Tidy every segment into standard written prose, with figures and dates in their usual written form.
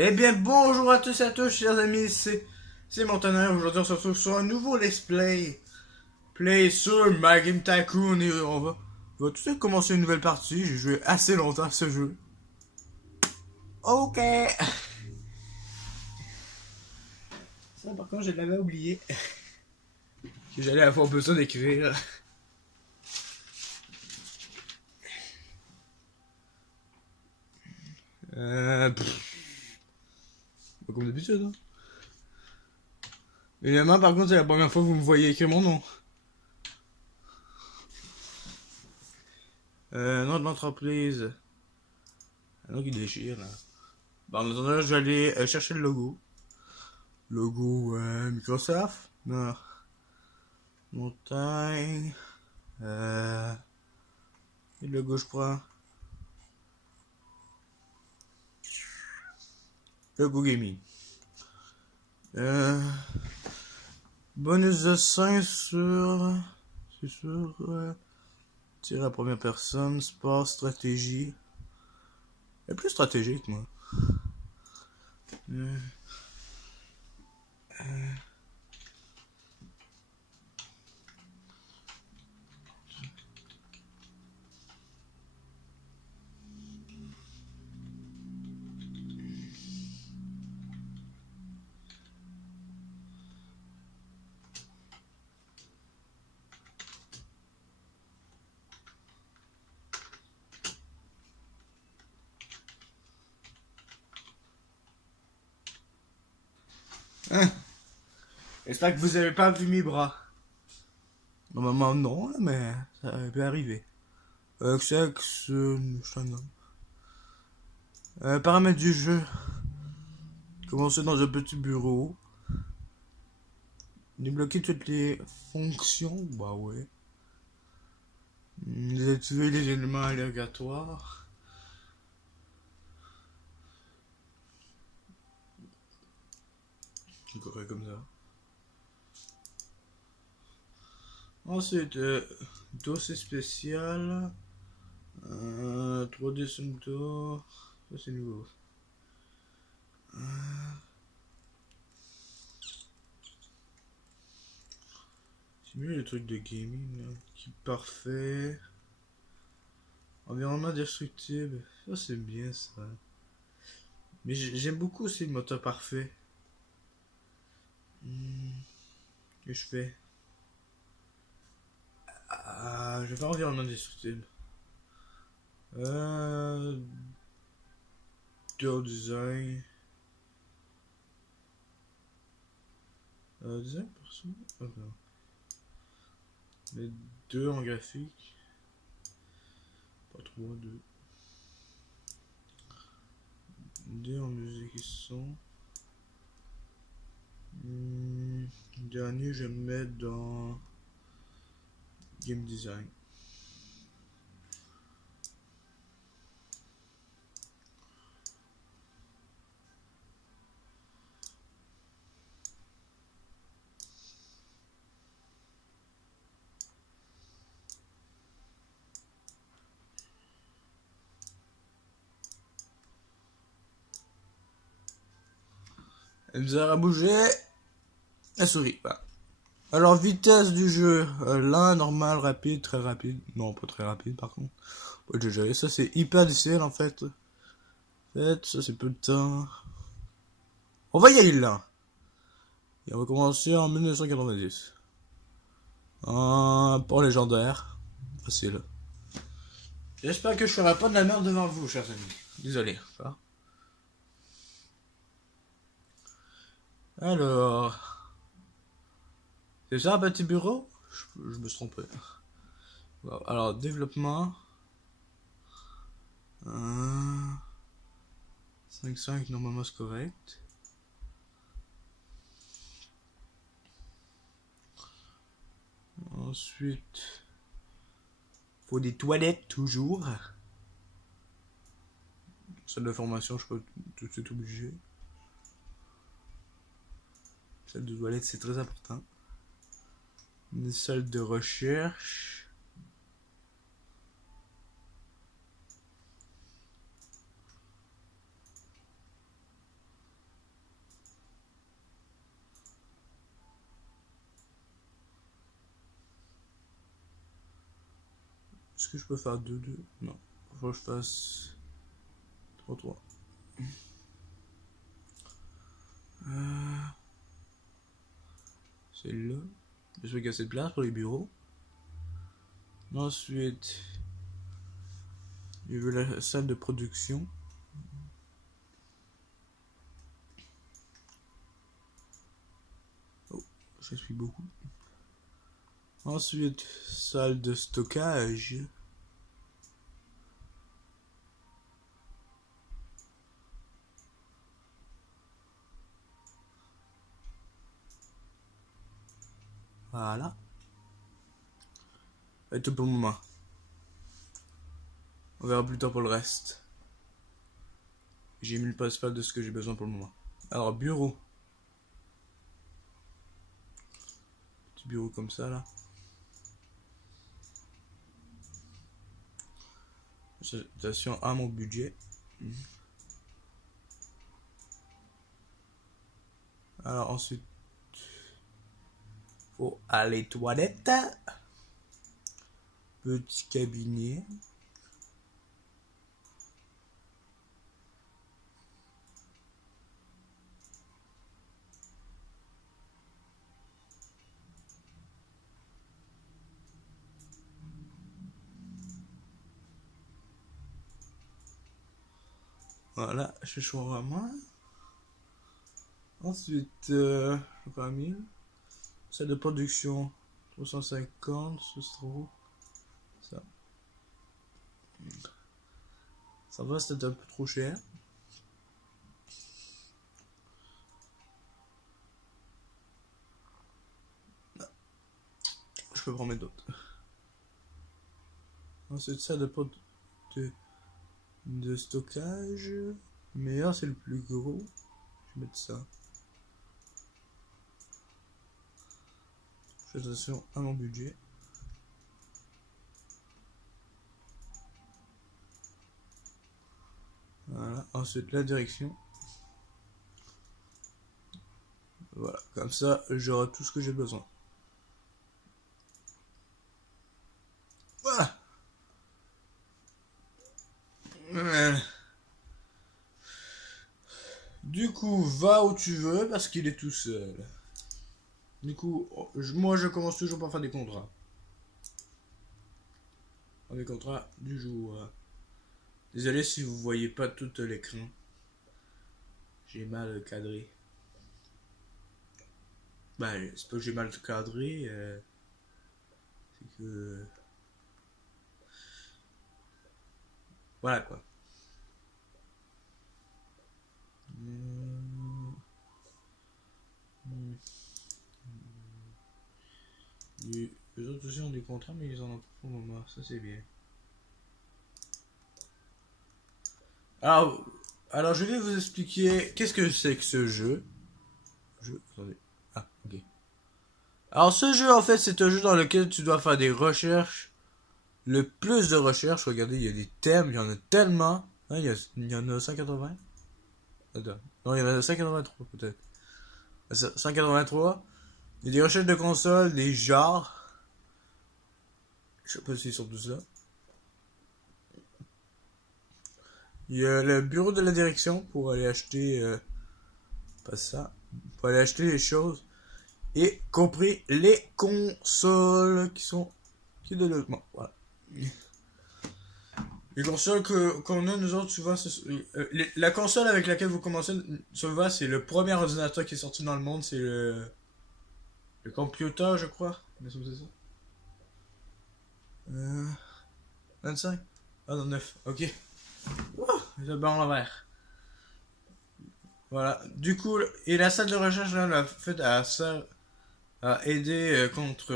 Eh bien, bonjour à tous et à tous, chers amis, c'est Montaner. Aujourd'hui, on se retrouve sur un nouveau Let's Play sur My Game Tycoon et on va tout de suite commencer une nouvelle partie. J'ai joué assez longtemps à ce jeu. Ok. Ça, par contre, je l'avais oublié. Que j'allais avoir besoin d'écrire. Pas comme d'habitude, hein. Évidemment, par contre, c'est la première fois que vous me voyez écrire mon nom. Nom de l'entreprise. Un nom qui déchire, là. Bon, en attendant, je vais aller chercher le logo. Logo Microsoft. Non. Montagne. Et le logo, je crois. Logo Gaming. Bonus de 5 sur. C'est sûr. Tir à première personne. Sport, stratégie. Elle est plus stratégique, moi. Euh, Hein? J'espère que vous avez pas vu mes bras. Normalement, non, mais ça peut arriver. Sexe, je suis un homme. Paramètres du jeu. Commencer dans un petit bureau. Débloquer toutes les fonctions. Bah ouais. Désactiver les éléments aléatoires. C'est correct comme ça. Ensuite, dossier spécial. 3D Sunto. Ça c'est nouveau. C'est mieux les trucs de gaming là. Qui parfait. Environnement destructible. Ça c'est bien ça. Mais j'aime beaucoup aussi le moteur parfait. Que je fais. Je vais faire environnement destructible. Door design. Design perso. Attends. Les deux en graphique. Pas 3, 2. Deux en musique et son. Dernier, je vais me mettre dans game design. Elle misère à bouger. La souris. Voilà. Alors, vitesse du jeu. Lent, normal, rapide, très rapide. Non, pas très rapide par contre. Pas de gérer. Ça, c'est hyper difficile en fait. Ça, c'est peu de temps. On va y aller là. Et on va commencer en 1990. Pour légendaire. Facile. J'espère que je ferai pas de la merde devant vous, chers amis. Désolé. Alors. C'est ça un petit bureau? Je me suis trompé. Wow. Alors, développement. 5.5, normalement c'est correct. Ensuite, faut des toilettes toujours. Salle de formation, je suis pas tout de suite obligé. Salle de toilettes, c'est très important. Une salle de recherche. Est-ce que je peux faire 2-2? Non. Faut que je fasse 3-3. C'est là. Je vais casser de place pour les bureaux. Ensuite, il y avait la salle de production. Oh, je suis beaucoup. Ensuite, salle de stockage. Voilà. Et tout pour le moment. On verra plus tard pour le reste. J'ai mis le principal de ce que j'ai besoin pour le moment. Alors, bureau. Petit bureau comme ça, là. Attention à mon budget. Alors, ensuite, faut aller toilettes. Petit cabinet. Voilà, je choisis à moi. Ensuite, je pas 1000. Salle de production, 350, ce trop. Ça. Ça va, c'était un peu trop cher. Je peux prendre d'autres. Ensuite, salle de stockage. Meilleur, c'est le plus gros. Je vais mettre ça. Je fais attention à mon budget. Voilà. Ensuite, la direction. Voilà. Comme ça, j'aurai tout ce que j'ai besoin. Voilà. Du coup, va où tu veux parce qu'il est tout seul. Du coup, moi je commence toujours par faire des contrats. Des contrats du jour. Désolé si vous voyez pas tout l'écran. J'ai mal cadré. Bah, c'est pas que j'ai mal cadré. C'est que... Voilà quoi. Les autres aussi ont des contrats, mais ils en ont pas pour le moment. Ça, c'est bien. Alors, je vais vous expliquer qu'est-ce que c'est que ce jeu. Attendez. Ah, ok. Alors, ce jeu, en fait, c'est un jeu dans lequel tu dois faire des recherches. Le plus de recherches. Regardez, il y a des thèmes, il y en a tellement. Hein, il y en a 180. Attends. Non, il y en a 183 peut-être. 183. Il y a des recherches de consoles, des genres. Je sais pas si sont tous là. Il y a le bureau de la direction pour aller acheter. Pas ça. Pour aller acheter les choses. Et compris les consoles qui sont. Qui de logement. Voilà. Les consoles qu'on a, nous autres, souvent, la console avec laquelle vous commencez, souvent, c'est le premier ordinateur qui est sorti dans le monde, c'est le computer, je crois. Mais c'est ça. 25? Ah non, 9, ok. Le banc l'envers. Voilà. Du coup, et la salle de recherche, là, la fait à aider contre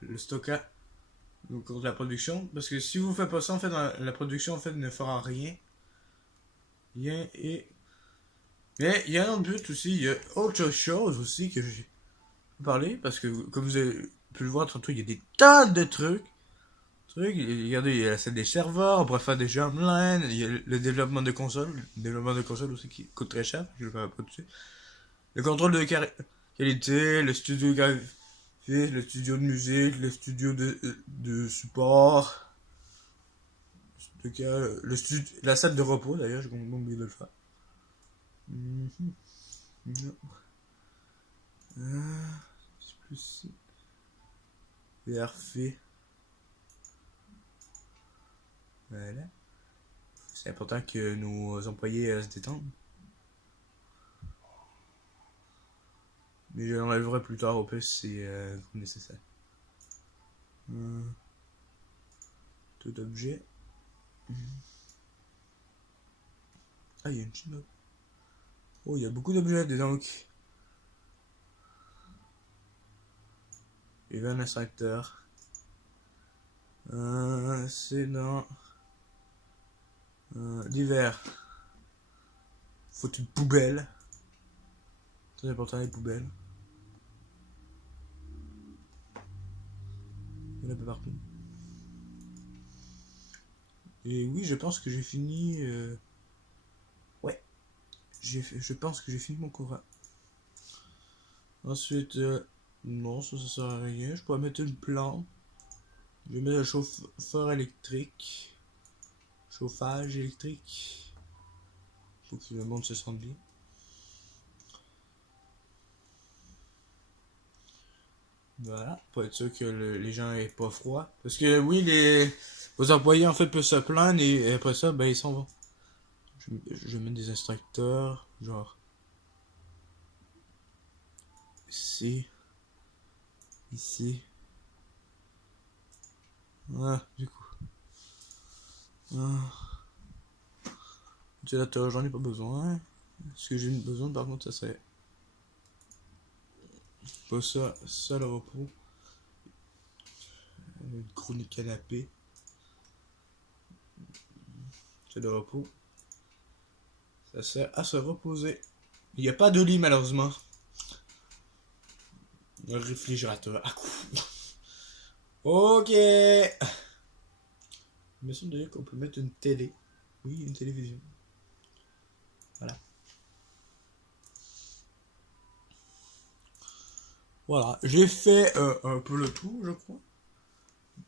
le stockage, ou contre la production. Parce que si vous faites pas ça, en fait, la production, en fait, ne fera rien. Et... Mais il y a un autre but aussi, il y a autre chose aussi que j'ai parlé, parce que comme vous avez pu le voir tantôt, il y a des tas de trucs. Regardez, il y a la salle des serveurs, on pourrait faire des jeux online, il y a le développement de consoles, aussi qui coûte très cher, je le ferai pas dessus. Le contrôle de qualité, le studio graphique, le studio de musique, le studio de support. En tout cas, la salle de repos d'ailleurs, j'ai oublié de le faire. Non. C'est plus parfait. Voilà. C'est important que nos employés se détendent. Mais je l'enlèverai plus tard au plus si c'est nécessaire. Tout objet. Ah, il y a une chinoise. Oh, il y a beaucoup d'objets donc. Il y a un extracteur. C'est dans l'hiver. Faut une poubelle. Très important les poubelles. Il y en a un peu partout. Et oui, je pense que j'ai fini. Ouais. Je pense que j'ai fini mon courant. Ensuite, non, ça sert à rien. Je pourrais mettre une plante. Je vais mettre un chauffeur électrique. Chauffage électrique. Pour que le monde se sente bien. Voilà, pour être sûr que les gens aient pas froid. Parce que oui, vos employés en fait peuvent se plaindre et après ça, ben ils s'en vont. Je vais mettre des extracteurs, genre ici, ici. Ah, du coup. Ventilateur, j'en ai pas besoin. Ce que j'ai besoin par contre, ça serait pas ça, ça le repos. Une chronique canapé. C'est le repos. Ça sert à se reposer. Il n'y a pas de lit malheureusement. Un réfrigérateur à coup. Ok. Il me semble d'ailleurs qu'on peut mettre une télé. Oui, une télévision. Voilà. Voilà. J'ai fait un peu le tour, je crois.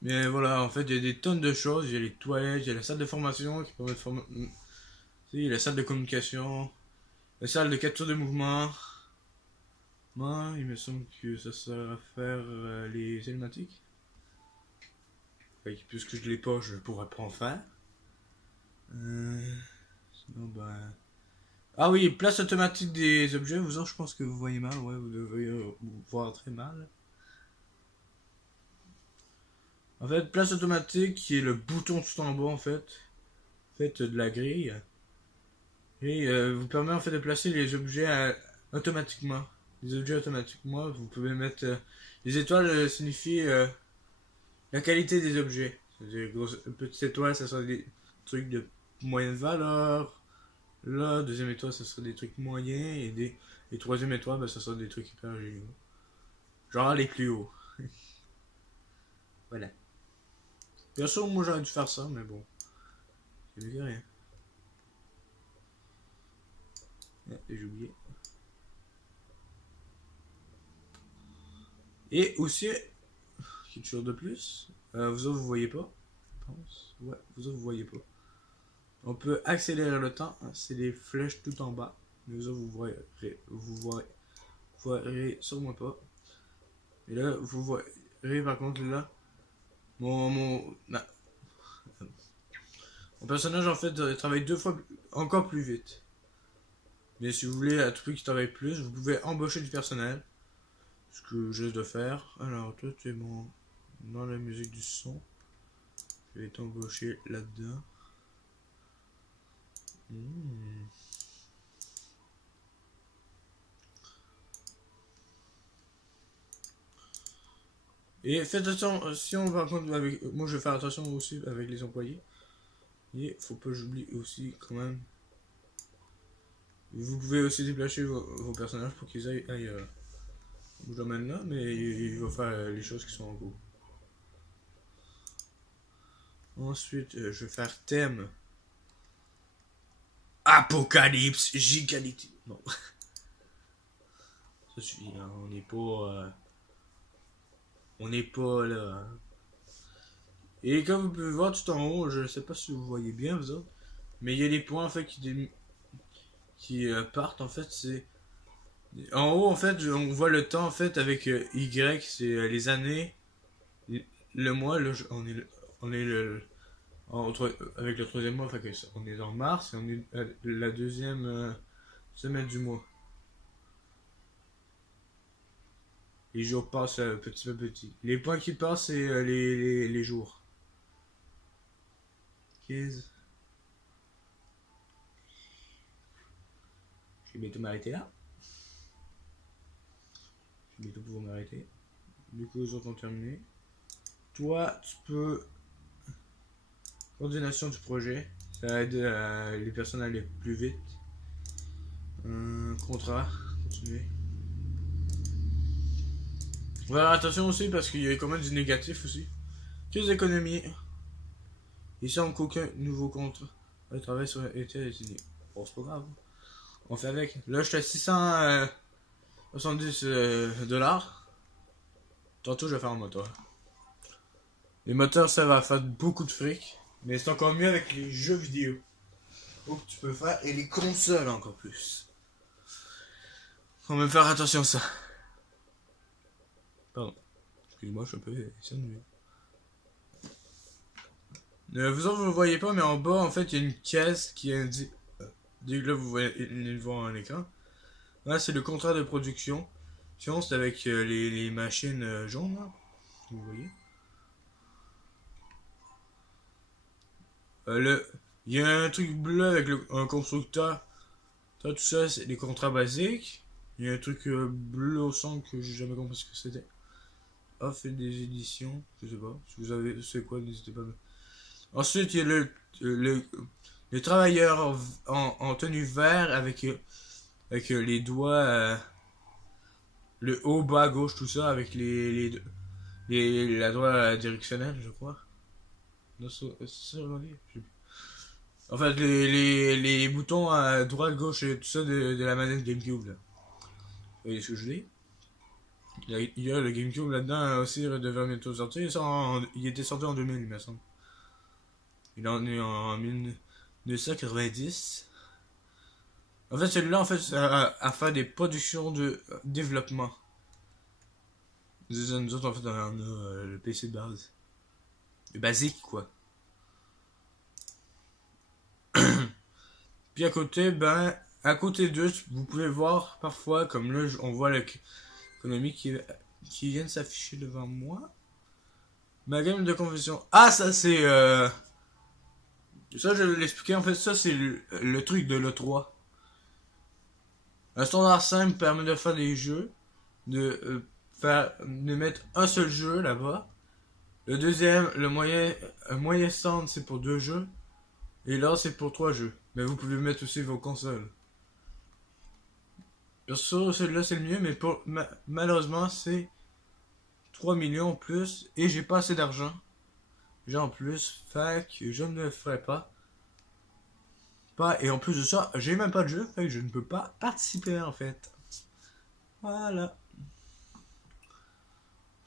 Mais voilà, en fait, il y a des tonnes de choses. Il y a les toilettes, il y a la salle de formation qui permet de former. Il y a la salle de communication, la salle de capture de mouvement. Moi, il me semble que ça sert à faire les cinématiques. Puisque je l'ai pas, je pourrais pas en faire. Sinon, ben. Ah oui, place automatique des objets. Vous autres, je pense que vous voyez mal. Ouais, vous devez voir très mal. En fait, place automatique qui est le bouton tout en bas en fait. Fait de la grille. Et vous permet en fait de placer les objets automatiquement. Les objets automatiquement, vous pouvez mettre. Les étoiles signifient la qualité des objets. C'est-à-dire, petite étoile, ça sera des trucs de moyenne valeur. Là, deuxième étoile, ça sera des trucs moyens. Et troisième étoile, ben, ça sera des trucs hyper géniaux. Genre les plus hauts. Voilà. Bien sûr, moi j'aurais dû faire ça, mais bon. Je dis rien. Ah, j'ai oublié. Et aussi, quelque chose de plus. Vous autres, vous voyez pas. Je pense. Ouais, vous autres, vous voyez pas. On peut accélérer le temps. Hein, c'est des flèches tout en bas. Mais vous autres, vous voyez sûrement pas. Et là, vous voyez par contre là. Mon personnage en fait travaille deux fois encore plus vite. Mais si vous voulez à tout prix qu'il travaille plus, vous pouvez embaucher du personnel. Ce que j'ai de faire. Alors, toi, tu es dans la musique du son. Je vais t'embaucher là-dedans. Et faites attention, par contre, moi je vais faire attention aussi avec les employés. Et faut pas que j'oublie aussi quand même. Vous pouvez aussi déplacer vos personnages pour qu'ils aillent ailleurs. Je l'emmène là, mais il va faire les choses qui sont en cours. Ensuite, je vais faire thème. Apocalypse gigantique. Bon. Ça suffit, hein. On n'est pas là. Hein. Et comme vous pouvez voir tout en haut, je sais pas si vous voyez bien vous autres, mais il y a des points en fait qui partent en fait. C'est en haut en fait, on voit le temps en fait avec Y, c'est les années, le mois. Là, on est avec le troisième mois, fait que on est en mars et on est la deuxième semaine du mois. Les jours passent petit à petit. Les points qui passent, c'est les jours. 15. Je vais bientôt m'arrêter là. Je vais bientôt pouvoir m'arrêter. Du coup, les autres ont terminé. Toi, tu peux. Coordination du projet. Ça aide les personnes à aller plus vite. Contrat. Continuer. Voilà, attention aussi parce qu'il y a quand même du négatif aussi. Crise d'économie. Il semble qu'aucun nouveau contrat de travail sur été étudié. Bon, c'est pas grave. On fait avec. Là, j'étais à 670 dollars. Tantôt, je vais faire un moteur. Les moteurs, ça va faire beaucoup de fric. Mais c'est encore mieux avec les jeux vidéo. Donc, tu peux faire. Et les consoles encore plus. Faut même faire attention à ça. Pardon. Excuse-moi, je suis un peu énervé. Vous autres, vous ne voyez pas, mais en bas, en fait, il y a une caisse qui indique. Là, vous voyez le voir à l'écran. Là, c'est le contrat de production. Sinon, c'est avec les machines jaunes, là. Vous voyez. Il y a un truc bleu avec un constructeur. Tout ça, c'est des contrats basiques. Il y a un truc bleu au centre que j'ai jamais compris ce que c'était. Ah, fait des éditions. Je sais pas. Si vous avez, c'est quoi, n'hésitez pas. Ensuite, il y a le travailleur en tenue vert avec les doigts, le haut, bas, gauche, tout ça, avec la doigt directionnelle, je crois. Non, c'est ça, regardez. En fait, les boutons à droite, gauche et tout ça de la manette GameCube, là. Vous voyez ce que je dis? Il y a le GameCube là-dedans aussi, devait bientôt sortir. Il était sorti en 2000, il me semble. Il en est en 1990. En fait, celui-là, en fait, à faire des productions de développement. Nous autres, en fait, on a le PC de base. Le basique, quoi. Puis à côté, à côté d'eux, vous pouvez voir parfois, comme là, on voit l'économie qui vient de s'afficher devant moi. Ma gamme de conversion. Ah, ça, c'est. Ça, je vais l'expliquer. En fait, ça, c'est le truc de l'E3. Un standard simple permet de faire des jeux, de mettre un seul jeu là-bas. Le deuxième, un moyen standard, c'est pour 2 jeux. Et là, c'est pour 3 jeux. Mais vous pouvez mettre aussi vos consoles. Bien sûr, celui-là, c'est le mieux, mais malheureusement, c'est 3 millions en plus. Et j'ai pas assez d'argent. J'ai en plus, fait que je ne le ferai pas. Et en plus de ça, j'ai même pas de jeu, fait que je ne peux pas participer en fait. Voilà.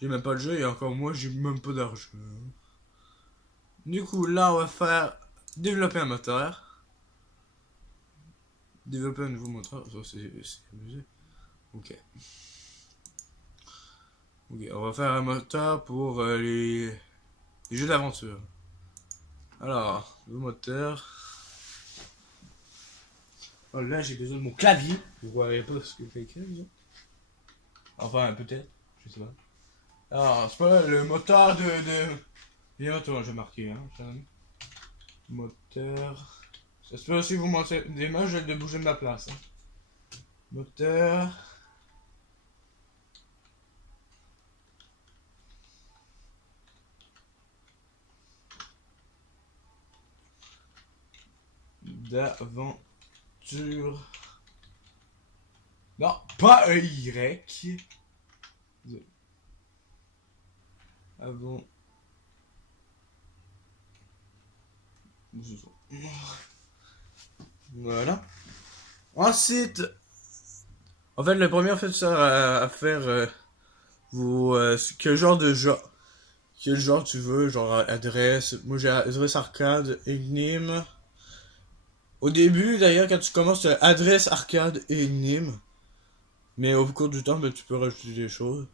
J'ai même pas de jeu et encore moi, j'ai même pas d'argent. Du coup, là, on va faire développer un moteur. Développer un nouveau moteur, ça c'est amusé. Ok. Ok, on va faire un moteur pour les jeux d'aventure. Alors, le moteur. Oh, là, j'ai besoin de mon clavier. Vous voyez pas ce que fait écrire, là. Enfin, peut-être. Je sais pas. Alors, c'est pas le moteur de... Bien, attends, j'ai marqué, hein. Moteur... Ça se peut aussi vous montrer des images, je vais de bouger de ma place. Hein. Moteur... d'aventure... Non, pas un Y. Avant... Voilà. Ensuite... En fait, le premier, en fait, ça à faire... quel genre de jeu quel genre tu veux, genre adresse. Moi j'ai adresse arcade, énigme. Au début d'ailleurs quand tu commences tu as adresse arcade et énigme. Mais au cours du temps ben, tu peux rajouter des choses.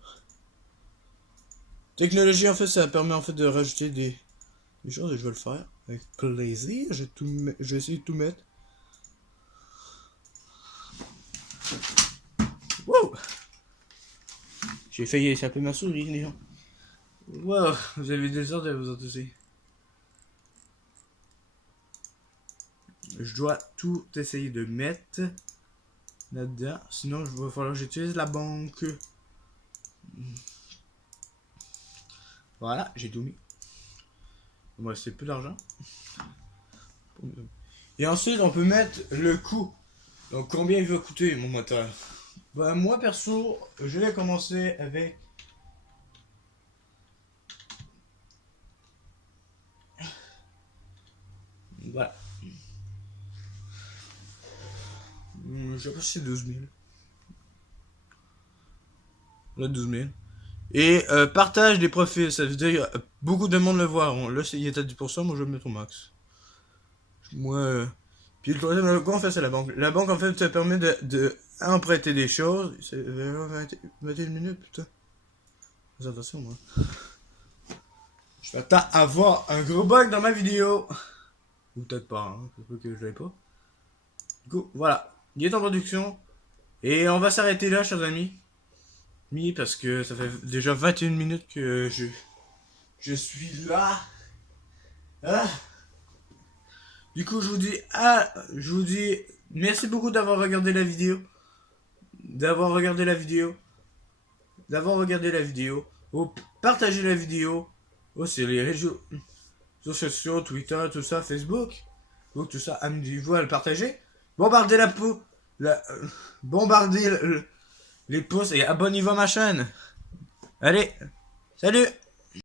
Technologie en fait ça permet en fait de rajouter des choses et je vais le faire avec plaisir. Je vais essayer de tout mettre. Wow! J'ai failli échapper ma souris, les gens. Wow, vous avez des ordres à vous enthouser. Je dois tout essayer de mettre là-dedans. Sinon, il va falloir que j'utilise la banque. Voilà, j'ai tout mis. Il me reste plus d'argent. Et ensuite, on peut mettre le coût. Donc, combien il va coûter mon moteur? Bah, moi, perso, je vais commencer avec... Voilà. Je sais pas si c'est 12 000. Là, 12 000. Et partage des profils, ça veut dire beaucoup de monde le voit. Là, il est à 10%, moi je vais le mettre au max. Moi. Puis le troisième, quoi on fait, c'est la banque. La banque, en fait, ça permet de emprunter des choses. C'est 21 minutes, putain. Fais attention, moi. Je m'attends à voir un gros bug dans ma vidéo. Ou peut-être pas, hein. Peut-être que je l'ai pas. Du coup, voilà. Il est en production. Et on va s'arrêter là, chers amis. Parce que ça fait déjà 21 minutes que je suis là. Ah. Du coup, je vous dis merci beaucoup d'avoir regardé la vidéo. Ou partagez la vidéo. C'est les réseaux sociaux, Twitter, tout ça, Facebook. Donc tout ça, amusez-vous à le partager. Bombardez la peau. Bombardez les pouces et abonnez-vous à ma chaîne. Allez, salut!